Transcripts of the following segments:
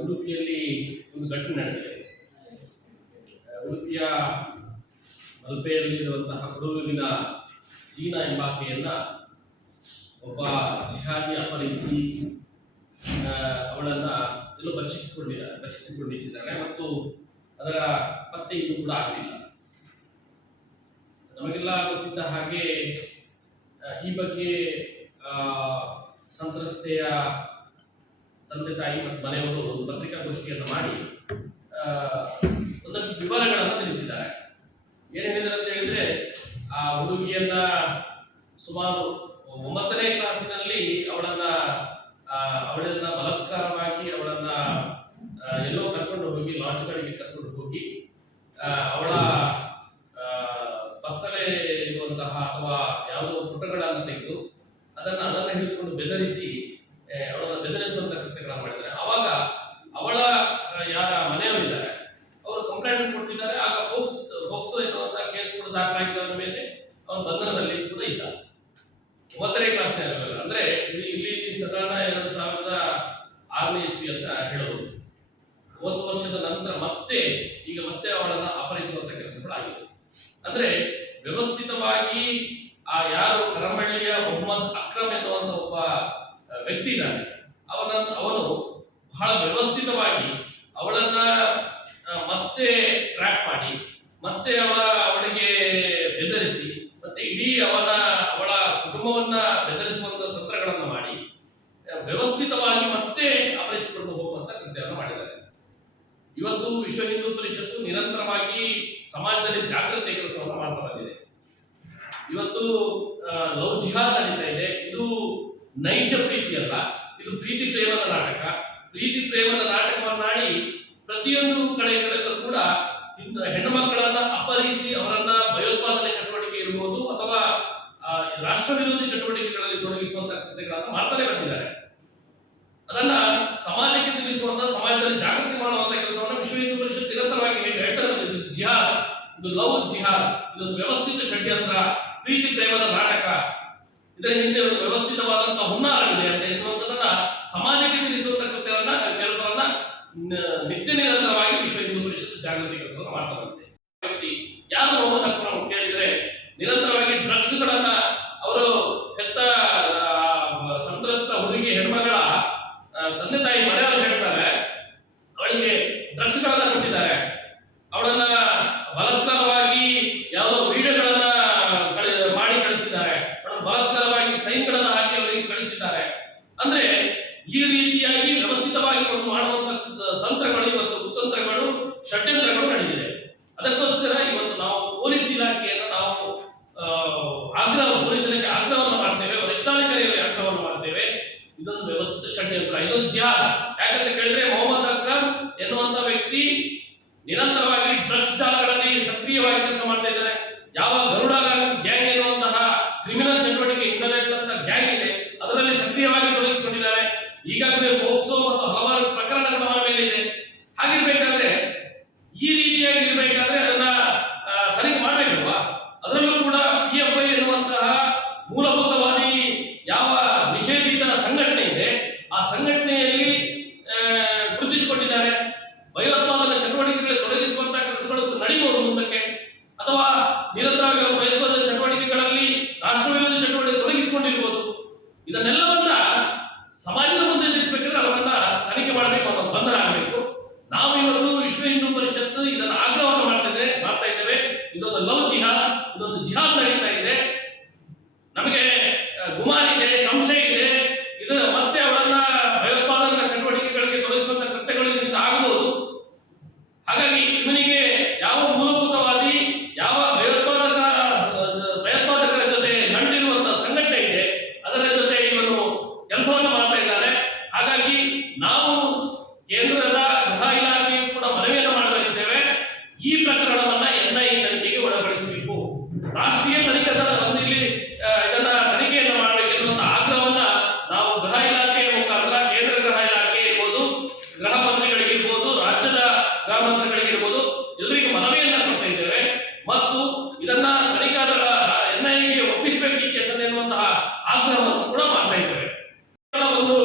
ಉಡುಪಿಯಲ್ಲಿ ಒಂದು ಘಟನೆ ನಡೆದಿದೆ. ಉಡುಪಿಯ ಮಲ್ಪೆಯಲ್ಲಿರುವಂತಹ ಹುಡುಗಿನ ಚೀನಾ ಎಂಬಾಕೆಯನ್ನ ಒಬ್ಬ ಜಿಹಾದಿ ಅಪಹರಿಸಿ ಅವಳನ್ನ ಎಲ್ಲೋ ಬಚ್ಚಿಟ್ಟುಕೊಂಡಿದ್ದಾರೆ ಬಚ್ಚಿಟ್ಟುಕೊಂಡಿಸಿದ್ದಾರೆ ಮತ್ತು ಅದರ ಪತ್ತೆ ಇನ್ನೂ ಕೂಡ ಆಗಲಿಲ್ಲ. ನಮಗೆಲ್ಲ ಗೊತ್ತಿದ್ದ ಹಾಗೆ ಈ ಬಗ್ಗೆ ಸಂತ್ರಸ್ತೆಯ ತಂದೆ ತಾಯಿ ಮತ್ತು ಮನೆಯವರು ಒಂದು ಪತ್ರಿಕಾಗೋಷ್ಠಿಯನ್ನು ಮಾಡಿ ಒಂದಷ್ಟು ವಿವರಗಳನ್ನು ತಿಳಿಸಿದ್ದಾರೆ. ಏನು ಹೇಳಿದ್ದಾರೆ ಅಂತ ಹೇಳಿದ್ರೆ ಆ ಹುಡುಗಿಯನ್ನ ಸುಮಾರು ಒಂಬತ್ತನೇ ಕ್ಲಾಸಿನಲ್ಲಿ ಅವಳನ್ನ ಅವಳನ್ನ ಬಲತ್ಕಾರವಾಗಿ ಅವಳನ್ನ ಎಲ್ಲೋ ಕರ್ಕೊಂಡು ಹೋಗಿ ಲಾಡ್ಜ್ಗಳಿಗೆ ಕರ್ಕೊಂಡು ಹೋಗಿ ಅವಳ ಆ, ಬತ್ತಲೆ ಇರುವಂತಹ ಅಥವಾ ಯಾವುದೋ ಫೋಟೋಗಳನ್ನು ತೆಗೆದು ಅದನ್ನು ಅದನ್ನು ಹಿಡಿದುಕೊಂಡು ಬೆದರಿಸಿ ಆ, ಅವಳನ್ನ ಬೆದರಿಸುವಂತ ಕೃತ್ಯಗಳನ್ನು ಮಾಡಿದ್ದಾರೆ ಅವಾಗ ಅವಳ ಆ, ಯಾರ ಮನೆಯವರಿದ್ದಾರೆ ಅವರು ಕಂಪ್ಲೇಂಟ್ ಕೊಟ್ಟಿದ್ದಾರೆ ಆಗ ಫೋಕ್ಸ್ ಫೋಕ್ಸೋ ಎನ್ನುವಂತಹ ಕೇಸ್ಗಳು ದಾಖಲಾಗಿದ್ದವರ ಮೇಲೆ ಅವನು ಬಂಧನದಲ್ಲಿ ಕೂಡ ಇದ್ದ ಒಂಬತ್ತನೇ ಕ್ಲಾಸ್ ಅಂದ್ರೆ ಇಲ್ಲಿ ಇಲ್ಲಿ ಸಾಧಾರಣ ಎರಡು ಸಾವಿರದ ಆರನೇ ಇಸ್ವಿ ಅಂತ ಹೇಳಬಹುದು. ಒಂದು ವರ್ಷದ ನಂತರ ಮತ್ತೆ ಈಗ ಮತ್ತೆ ಅವಳನ್ನ ಅಪಹರಿಸುವಂತ ಕೆಲಸಗಳಾಗಿದೆ ಅಂದ್ರೆ ವ್ಯವಸ್ಥಿತವಾಗಿ ಆ ಯಾರು ಕರಮಳ್ಳಿಯ ಮೊಹಮ್ಮದ್ ಅಕ್ರಮ್ ಎನ್ನುವಂತ ಒಬ್ಬ ವ್ಯಕ್ತಿ ಇದ್ದಾನೆ. ಅವನ, ಅವನು ಬಹಳ ವ್ಯವಸ್ಥಿತವಾಗಿ ಅವಳನ್ನ ಮತ್ತೆ ಟ್ರ್ಯಾಕ್ ಮಾಡಿ, ಮತ್ತೆ ಅವಳ ಅವಳಿಗೆ ಬೆದರಿಸಿ ಮತ್ತೆ ಇಡೀ ಅವನ ಅವಳ ಕುಟುಂಬವನ್ನ ಬೆದರಿಸುವಂತ ತಂತ್ರಗಳನ್ನು ಮಾಡಿ ಆ, ವ್ಯವಸ್ಥಿತವಾಗಿ ಮತ್ತೆ ಅಪಹರಿಸಿಕೊಂಡು ಹೋಗುವಂತ ಕೃತ್ಯವನ್ನು ಮಾಡಿದ್ದಾರೆ. ಇವತ್ತು ವಿಶ್ವ ಹಿಂದೂ ಪರಿಷತ್ತು ನಿರಂತರವಾಗಿ ಸಮಾಜದಲ್ಲಿ ಜಾಗೃತಿ ಕೆಲಸವನ್ನು ಮಾಡ್ತಾ ಬಂದಿದೆ. ಇವತ್ತು ಲವ್ ಜಿಹಾದ್ ನಡೀತಾ ಇದೆ. ಇದು ನೈಜ ಪ್ರೀತಿ ಅಲ್ಲ. ಇದು ಪ್ರೀತಿ ಪ್ರೇಮದ ನಾಟಕ. ಪ್ರೀತಿ ಪ್ರೇಮದ ನಾಟಕವನ್ನಾಡಿ ಪ್ರತಿಯೊಂದು ಕೂಡ ಹಿಂದ್- ಹೆಣ್ಣು ಮಕ್ಕಳನ್ನ ಅಪಹರಿಸಿ ಅವರನ್ನ ಭಯೋತ್ಪಾದನೆ ಚಟುವಟಿಕೆ ಇರಬಹುದು ಅಥವಾ ರಾಷ್ಟ್ರ ವಿರೋಧಿ ಚಟುವಟಿಕೆಗಳಲ್ಲಿ ತೊಡಗಿಸುವಂತಹ ಕೃತ್ಯಗಳನ್ನು ಮಾಡ್ತಾನೆ ಬಂದಿದ್ದಾರೆ. ಅದನ್ನ ಸಮಾಜಕ್ಕೆ ತಿಳಿಸುವಂತ, ಸಮಾಜದಲ್ಲಿ ಜಾಗೃತಿ ಮಾಡುವಂತ ಕೆಲಸವನ್ನು ವಿಶ್ವ ಹಿಂದೂ ಪರಿಷತ್ ನಿರಂತರವಾಗಿ ಹೇಳಿ ಹೇಳ್ತಾರೆ ಇದು. ಜಿಹಾದ್, ಇದು ಲವ್ ಜಿಹಾದ್, ಇದೊಂದು ವ್ಯವಸ್ಥಿತ ಷಡ್ಯಂತ್ರ, ಪ್ರೀತಿ ಪ್ರೇಮದ ನಾಟಕ. ಇದರ ಹಿಂದೆ ಒಂದು ವ್ಯವಸ್ಥಿತವಾದಂತಹ ಹುನ್ನಾರವಿದೆ ಅಂತ ಎನ್ನುವಂಥದ್ದನ್ನ ಸಮಾಜಕ್ಕೆ ತಿಳಿಸುವಂತ ಕೃತ್ಯವನ್ನ, ಕೆಲಸವನ್ನ ನಿತ್ಯ ನಿರಂತರವಾಗಿ ವಿಶ್ವ ಹಿಂದೂ ಪರಿಷತ್ ಜಾಗೃತಿ ಕೆಲಸವನ್ನು ಮಾಡ್ತಾ ಬಂದಿದೆ. ವ್ಯಕ್ತಿ ಯಾರು ಮೊಹಮ್ಮದ್ ಅಕ್ರಮ್ ಕೇಳಿದ್ರೆ ನಿರಂತರವಾಗಿ ಡ್ರಗ್ಸ್ಗಳನ್ನ ಅವರು ಹೆತ್ತ ಆ, ಸಂತ್ರಸ್ತ ಹುಡುಗಿ ಹೆಣ್ಮಗಳ ಆ, ತಂದೆ ತಾಯಿ ಮನೆಯವರು ಹೇಳ್ತಾರೆ ಅವಳಿಗೆ ಡ್ರಗ್ಸ್ಗಳನ್ನ ಕೊಟ್ಟಿದ್ದಾರೆ ಅವಳನ್ನ ಬಲಾತ್ಕಾರವಾಗಿ ಯಾವುದೋ ವಿಡಿಯೋಗಳನ್ನ ಕಳಿ- ಮಾಡಿ ಕಳಿಸಿದ್ದಾರೆ ಅವಳನ್ನ ಬಲಾತ್ಕಾರವಾಗಿ ಸೈನ್ಗಳನ್ನ ಹಾಕಿ ಅವರಿಗೆ ಕಳಿಸಿದ್ದಾರೆ ಅಂದ್ರೆ ಈ ರೀತಿಯಾಗಿ ವ್ಯವಸ್ಥಿತವಾಗಿ ಒಂದು ಮಾಡುವಂತ ತಂತ್ರಗಳು ಇವತ್ತು ಕುತಂತ್ರಗಳು ಷಡ್ಯಂತ್ರಗಳು ನಡೆದಿದೆ ಅದಕ್ಕೋಸ್ಕರ ಇವತ್ತು ನಾವು ಪೊಲೀಸ್ ಇಲಾಖೆಯನ್ನು ನಾವು ಆ, ಆಗ್ರಹ ಪೊಲೀಸ್ ಇಲಾಖೆ ಆಗ್ರಹವನ್ನು ಮಾಡ್ತೇವೆ ವರಿಷ್ಠಾಧಿಕಾರಿಗಳಿಗೆ ಆಗ್ರಹವನ್ನು ಮಾಡ್ತೇವೆ ಇದೊಂದು ವ್ಯವಸ್ಥಿತ ಇದೊಂದು ಯಾಕಂತ ಕೇಳಿದ್ರೆ ಮೊಹಮ್ಮದ್ ಅಕ್ರಮ್ ಎನ್ನುವಂತ ವ್ಯಕ್ತಿ ನಿರಂತರವಾಗಿ ಡ್ರಗ್ಸ್ ಜಾಲಗಳಲ್ಲಿ ಸಕ್ರಿಯವಾಗಿ ಕೆಲಸ ಮಾಡ್ತಾ ಇದ್ದಾರೆ ಯಾವ ಗರುಡ ಗ್ಯಾಂಗ್ ಎನ್ನುವಂತಹ ಕ್ರಿಮಿನಲ್ ಚಟುವಟಿಕೆ ಇಂಟರ್ನೆಟ್ ಗ್ಯಾಂಗ್ ಇದೆ, ಅದರಲ್ಲಿ ಸಕ್ರಿಯವಾಗಿ ತೊಡಗಿಸಿಕೊಂಡಿದ್ದಾರೆ. ಈಗಾಗಲೇ ಫೋಕ್ಸೋ ಮತ್ತು ಹಲವಾರು ಪ್ರಕರಣಗಳ ಅವರ ಮೇಲೆ ಇದೆ ಹಾಗಿರ್ಬೇಕಾದ್ರೆ, ಈ ರೀತಿಯಾಗಿ ಇರಬೇಕಾದ್ರೆ ಅದನ್ನ ತನಿಖೆ ಮಾಡಬೇಕಲ್ವಾ? ಅದರಲ್ಲೂ ಕೂಡ ಪಿ ಎಫ್ ಐ ಎನ್ನುವಂತಹ ಮೂಲಭೂತವಾದಿ ಇದನ್ನೆಲ್ಲವನ್ನ ನಾವು ಕೇಂದ್ರದ ಗೃಹ ಇಲಾಖೆಯು ಕೂಡ ಮನವಿಯನ್ನು ಮಾಡಬೇಕಿದ್ದೇವೆ. ಈ ಪ್ರಕರಣವನ್ನ ಎನ್ಐ ತನಿಖೆಗೆ ಒಳಪಡಿಸಬೇಕು. ರಾಷ್ಟ್ರೀಯ ತನಿಖಾ ದಳ ಬಂದು ಇಲ್ಲಿ ಇದನ್ನ ತನಿಖೆಯನ್ನು ಮಾಡಬೇಕು ಆಗ್ರಹವನ್ನ ನಾವು ಗೃಹ ಇಲಾಖೆಯ ಮುಖಾಂತರ, ಕೇಂದ್ರ ಗೃಹ ಇಲಾಖೆ ಇರ್ಬೋದು, ಗೃಹ ಮಂತ್ರಿಗಳಿಗಿರ್ಬೋದು, ರಾಜ್ಯದ ಗೃಹ ಮಂತ್ರಿಗಳಿಗಿರ್ಬೋದು ಎಲ್ಲರಿಗೂ ಮನವಿಯನ್ನ ಇದ್ದೇವೆ. ಮತ್ತು ಇದನ್ನ ತನಿಖಾ ದಳ ಎನ್ಐಗೆ ಒಪ್ಪಿಸಬೇಕು ಈ ಕೇಸನ್ನು ಎನ್ನುವಂತಹ ಆಗ್ರಹವನ್ನು ಕೂಡ ಮಾಡ್ತಾ ಇದ್ದೇವೆ ಕೇವಲ ಒಂದು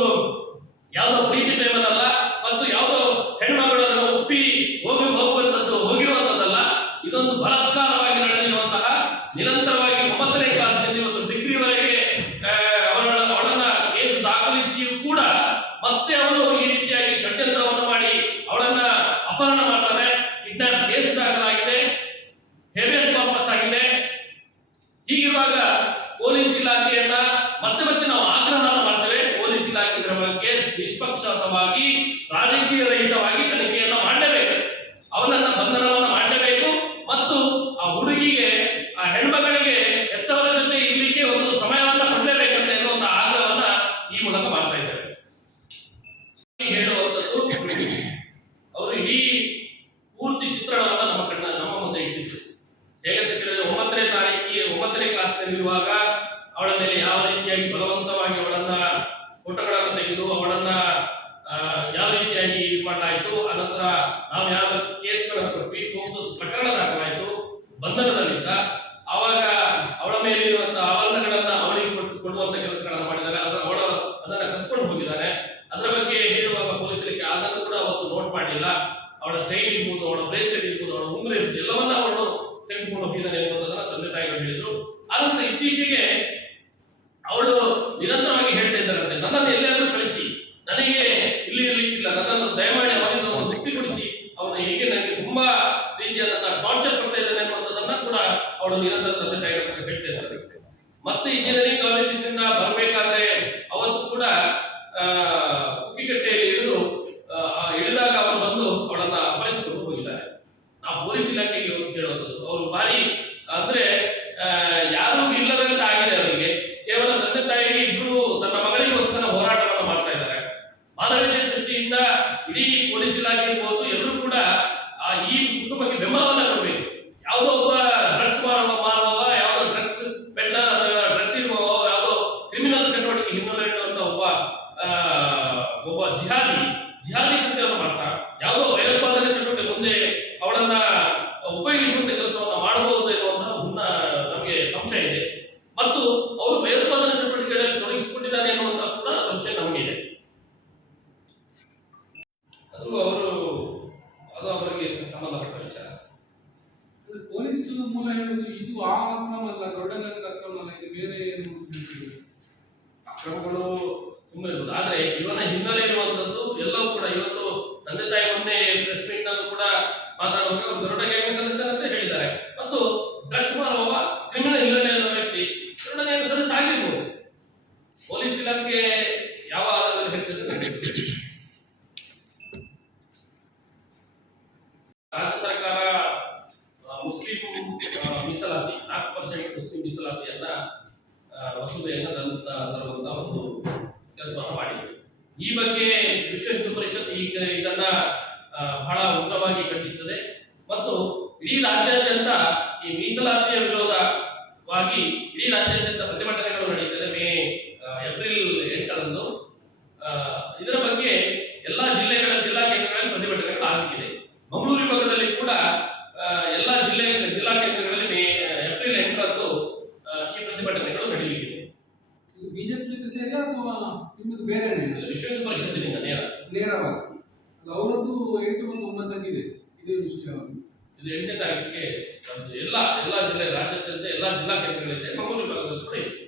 ಯಾವುದೋ ಪ್ರೀತಿ ಪ್ರೇಮದಲ್ಲ ಮತ್ತು ಯಾವುದೋ ಅವಳು ಈ ರೀತಿಯಾಗಿ ಷಡ್ಯಂತ್ರವನ್ನು ಮಾಡಿ ಅವಳನ್ನ ಅಪಹರಣ ಮಾಡ್ತಾನೆ ಕಿಡ್ನಾಪ್ ಕೇಸ್ ದಾಖಲಾಗಿದೆ ಹೇಬಿಯಸ್ ಕಾರ್ಪಸ್ ಆಗಿದೆ ಹೀಗಿರುವಾಗ ಪೊಲೀಸ್ ಇಲಾಖೆಯನ್ನ ಮತ್ತೆ ಮತ್ತೆ ನಾವು ಆಗ್ರಹ ಮಾಡ್ತೇವೆ. ಪೊಲೀಸ್ ಇಲಾಖೆ ಇದರ ಬಗ್ಗೆ ನಿಷ್ಪಕ್ಷಪಾತವಾಗಿ, ರಾಜಕೀಯ ರಹಿತವಾಗಿ ತನಿಖೆಯನ್ನು ಮಾಡಲೇಬೇಕು. ಅವನನ್ನ ಬಂಧನವನ್ನ ಮಾಡಲೇಬೇಕು. ಮತ್ತು ಆ ಹುಡುಗಿಗೆ, ಆ ಹೆಣ್ಮಗಳಿಗೆ ಎತ್ತವರ ಜೊತೆ ಇರ್ಲಿಕ್ಕೆ ಒಂದು ಸಮಯವನ್ನ ಕೊಡಲೇಬೇಕಂತ ಒಂದು ಆಗ್ರಹವನ್ನ ಈ ಮೂಲಕ ಮಾಡ್ತಾ ಇದ್ದೇವೆ. ಹೇಳುವಂಥದ್ದು ಅವರು ಇಡೀ ಪೂರ್ತಿ ಚಿತ್ರಣವನ್ನ ನಮ್ಮ ಕಣ್ಣ, ನಮ್ಮ ಮುಂದೆ ಇಟ್ಟಿದ್ರು. ಹೇಗಂತ ಕೇಳಿದ್ರೆ ಒಂಬತ್ತನೇ ತಾರೀಕಿಗೆ, ಒಂಬತ್ತನೇ ಕ್ಲಾಸ್ನಲ್ಲಿರುವಾಗ ಅವಳ ಮೇಲೆ ಯಾವ ರೀತಿಯಾಗಿ ಬಲವಂತವಾಗಿ ಅವಳನ್ನ ಫೋಟೋಗಳನ್ನು ತೆಗೆದು ಅವಳನ್ನ ಯಾವ ರೀತಿಯಾಗಿ ಇದು ಮಾಡಲಾಯಿತು ಅನಂತರ ನಾವು ಯಾವ ಕೇಸ್ಗಳನ್ನು ಕೊಟ್ವಿ ಪೋಕ್ಸೋ ಪ್ರಕರಣ ದಾಖಲಾಯಿತು ಬಂಧನದಲ್ಲಿದ್ದ, ಆವಾಗ ಅವಳ ಮೇಲೆ ಇರುವಂತಹ ಆವರಣಗಳನ್ನ ಅವಳಿಗೆ ಕೊಟ್ಟು, ಕೊಡುವಂತ ಕೆಲಸಗಳನ್ನು ಮಾಡಿದ್ದಾರೆ, ಅದರ, ಅವಳ ಅದನ್ನ ಕತ್ಕೊಂಡು ಹೋಗಿದ್ದಾರೆ. ಅದರ ಬಗ್ಗೆ ಹೇಳುವಾಗ ಪೊಲೀಸರಿಗೆ ಅದನ್ನು ಕೂಡ ಅವತ್ತು ನೋಟ್ ಮಾಡಲಿಲ್ಲ ಅವಳ ಚೈನ್ ಇರ್ಬೋದು ಅವಳ ಬ್ರೇಸ್ಲೆಟ್ ಇರ್ಬೋದು ಅವಳ ಉಂಗುರ ಇರ್ಬೋದು ಎಲ್ಲವನ್ನ ಅವಳು ತೆಗೆದುಕೊಂಡು ಹೋಗಿದ್ದಾನೆ ಎನ್ನುವುದನ್ನ ತಂದೆ ತಾಯಿಗಳು ಹೇಳಿದ್ರು ಆನಂತರ ಇತ್ತೀಚೆಗೆ ಅವಳು ನಿರಂತರವಾಗಿ ಹೇಳ್ತಾ ಇದ್ದಾರಂತೆ ನನ್ನನ್ನು ಎಲ್ಲಿಯಾದ್ರೂ ಕಳಿಸಿ ನನಗೆ ಇಲ್ಲಿ ಇರ್ಲಿಕ್ಕಿಲ್ಲ ನನ್ನನ್ನು ದಯಮಾಡಿ ಅವನಿಂದ ಒಂದು ಮುಕ್ತಿ ಕೊಡಿಸಿ ಅವನು ಹೇಗೆ ನನಗೆ ತುಂಬಾ ರೀತಿಯಾದಂತಹ ಟಾರ್ಚರ್ ಕೊಡ್ತಾ ಇದ್ದಾನೆ ಅನ್ನುವಂಥದ್ದನ್ನ ಕೂಡ ಅವಳು ನಿರಂತರ ತಂದೆ ತಾಯಿಗಳ ಹತ್ರ ಹೇಳ್ತಾ ಇದ್ದಾರೆ ಮತ್ತೆ ಇಂಜಿನಿಯರಿಂಗ್ ಕಾಲೇಜಿನಿಂದ ಬರಬೇಕಾದ್ರೆ ಅವತ್ತು ಕೂಡ ಆ, ಕುಕ್ಕಿಕಟ್ಟೆಯಲ್ಲಿ ಇಳಿದು ಆ, ಆ ಇಳಿದಾಗ ಅವರು ಬಂದು ಅವಳನ್ನ ಅಪಹರಿಸಿಕೊಂಡು ಹೋಗಿದ್ದಾರೆ ನಾವು ಪೊಲೀಸ್ ಇಲಾಖೆಗೆ ಹೋಗಿ ಕೇಳುವಂಥದ್ದು ಅವರು ಭಾರಿ ಅಂದ್ರೆ ಆ, ಯಾರೂ ಇಲ್ಲದಂತೆ ಆಗಿದೆ ಅವರಿಗೆ ಕೇವಲ ತಂದೆ ತಾಯಿ ಇಬ್ರು ತನ್ನ ಮಗಳಿಗೋಸ್ಕರ ಹೋರಾಟವನ್ನು ಮಾಡ್ತಾ ಇದ್ದಾರೆ ಮಾನವೀಯ ದೃಷ್ಟಿಯಿಂದ ಇಡೀ ಪೊಲೀಸ್ ಇಲಾಖೆ ಇರ್ಬೋದು ಎಲ್ಲರೂ ಕೂಡ ಆ ಈ ಕುಟುಂಬಕ್ಕೆ ಬೆಂಬಲವನ್ನ ಕೊಡಬೇಕು ಯಾವುದೋ ಒಬ್ಬ ಡ್ರಗ್ಸ್ ಮಾರುವ ಮಾರುವವ ಯಾವುದೋ ಡ್ರಗ್ಸ್ ಪೆಡ್ಲರ್ ಅಥವಾ ಡ್ರಗ್ಸ್ ಇರುವವ ಯಾವುದೋ ಕ್ರಿಮಿನಲ್ ಚಟುವಟಿಕೆ ಹಿನ್ನೆಲೆ ಇರುವಂತ ಒಬ್ಬ ಆ, ಒಬ್ಬ ಜಿಹಾದಿ ಜಿಹಾದಿ ಕೃತ್ಯವನ್ನು ಮಾಡ್ತಾ ಯಾವುದೋ ಭಯೋತ್ಪಾದನೆ ಚಟುವಟಿಕೆ ಮುಂದೆ ಅವಳನ್ನ ಉಪಯೋಗಿಸುವಂತ ಕೆಲಸವನ್ನ ಮಾಡಬಹುದು ಎನ್ನುವಂತ ಮುನ್ನ ನಮಗೆ ಸಂಶಯ ಇದೆ ಮತ್ತು ಅವರು ಭಯೋತ್ಪಾದನೆ ಚಟುವಟಿಕೆಗಳಲ್ಲಿ ತೊಡಗಿಸಿಕೊಂಡಿದ್ದಾರೆ ಎನ್ನುವಂತ ಕೂಡ ಸಂಶಯ ನಮಗಿದೆ ಅದು ಅವರು ಅದು ಅವರಿಗೆ ಸಂಬಂಧಪಟ್ಟ ವಿಚಾರ ಪೊಲೀಸ್ ಮೂಲ ಹೇಳುವುದು ಇದು ಆ ಅಕ್ರಮ ಅಲ್ಲ ದೊಡ್ಡ ಗಣದ ಅಕ್ರಮ ಅಲ್ಲ ಇದು ಬೇರೆ ಏನು. ಅಕ್ರಮಗಳು ತುಂಬ ಇರ್ಬೋದು ಆದ್ರೆ ಇವನ ಹಿನ್ನೆಲೆ ಇರುವಂತದ್ದು ಎಲ್ಲವೂ ಕೂಡ ಇವತ್ತು ತಂದೆ ತಾಯಿ ಮೊನ್ನೆ ಪ್ರೆಸ್ ಮೀಟ್ ನಲ್ಲೂ ಕೂಡ ಮಾತಾಡುವಾಗ ದೊಡ್ಡ ಗ್ಯಾಂಗ್ ಸದಸ್ಯರಂತ ಹೇಳಿದ್ದಾರೆ ಮತ್ತು ಡ್ರಗ್ಸ್ ಮಾರುವವ ಕ್ರಿಮಿನಲ್ ಹಿನ್ನೆಲೆ ಮಸೂದೆಯನ್ನ ತಂದ ತರುವಂತ ಒಂದು ಕೆಲಸವನ್ನು ಮಾಡಿದೆ ಈ ಬಗ್ಗೆ ವಿಶ್ವ ಹಿಂದೂ ಪರಿಷತ್ ಈಗ ಇದನ್ನ ಬಹಳ ಉಗ್ರವಾಗಿ ಖಂಡಿಸುತ್ತದೆ ಮತ್ತು ಇಡೀ ರಾಜ್ಯಾದ್ಯಂತ ಈ ಮೀಸಲಾತಿಯ ವಿರೋಧವಾಗಿ ಇಡೀ ರಾಜ್ಯಾದ್ಯಂತ ಪ್ರತಿಭಟನೆಗಳು ನಡೆಯುತ್ತದೆ ಮೇ ಆ, ಏಪ್ರಿಲ್ ಎಂಟರಂದು ಆ, ಇದರ ಬಗ್ಗೆ ಎಲ್ಲಾ ಜಿಲ್ಲೆಗಳ ಜಿಲ್ಲಾ ಕೇಂದ್ರಗಳಲ್ಲಿ ಪ್ರತಿಭಟನೆಗಳು ಆಗಿದೆ ಮಂಗಳೂರು ವಿಭಾಗದಲ್ಲಿ ಕೂಡ ಆ, ಎಲ್ಲಾ ಜಿಲ್ಲೆ ಜಿಲ್ಲಾ ಕೇಂದ್ರಗಳಲ್ಲಿ ಮೇ ಏಪ್ರಿಲ್ ಎಂಟರಂದು ಆ, ಈ ಪ್ರತಿಭಟನೆಗಳು ನಡೆಯಲಿದೆ ಇದು ಬಿಜೆಪಿ ಜೊತೆ ಸೇರಿ ಅಥವಾ ನಿಮ್ಮದು ಬೇರೆ ವಿಶ್ವ ಪರಿಷತ್ತಿನಿಂದ ನೇರ. ನೇರವಾಗಿ ಅವರದ್ದು ಎಂಟು ಒಂದು ಒಂಬತ್ತಕ್ಕಿದೆ ಇದೇ. ವಿಷಯ ಇದು ಎಂಟನೇ ತಾರೀಕಿಗೆ ಎಲ್ಲ ಎಲ್ಲ ಜಿಲ್ಲೆ ರಾಜ್ಯಾದ್ಯಂತ ಎಲ್ಲ ಜಿಲ್ಲಾ ಕೇಂದ್ರಗಳಿದೆ. ಮಂಗಳೂರು ಭಾಗದಲ್ಲಿ ಕೂಡ ಇದೆ.